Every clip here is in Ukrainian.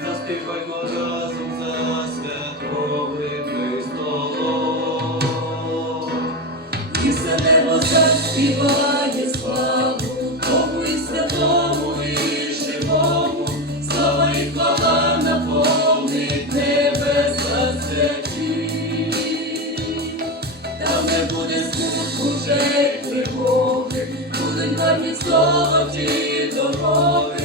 заспіваймо разом за святковим столом. І все небо заспіває славу, Богу і святому, і слава і хвала наповнить небеса святі. Там не буде смутку вже тривоги, будуть гарні золоті дороги.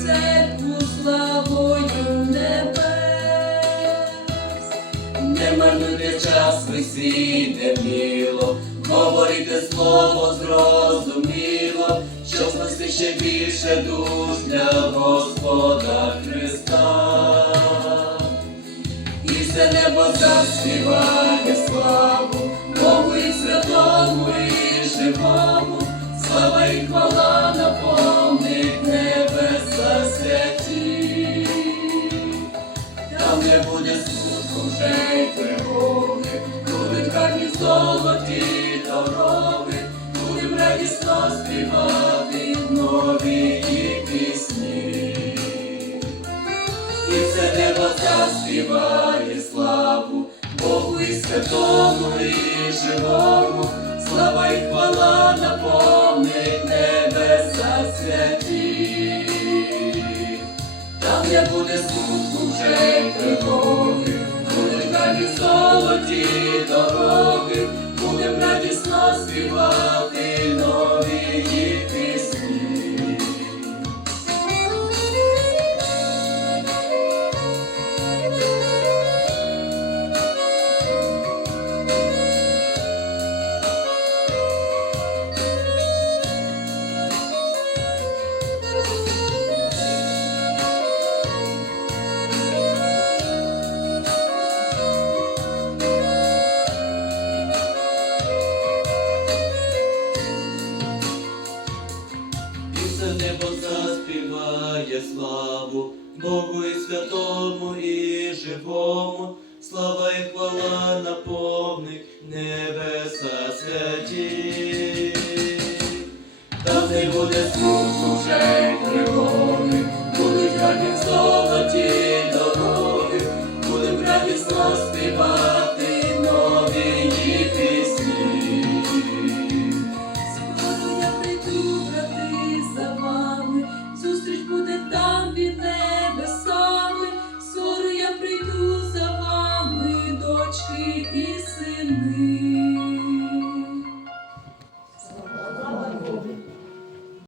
Церкву славою небес. Не марнуйте час, ви міло, говорите слово зрозуміло, щоб спасти ще більше душ для Господа Христа. І все небо заспіває славу, Богу і святому, і живому, слава і хвала вже й тривоги, будуть гарні золоті дороги, будем радісно співати нові пісні. І все небо заспіває славу Богу і святому, і живому, слава і хвала радісно заспіває славу Богу і святому, і живому, слава і хвала наповнить небеса святі. та не буде смутку вже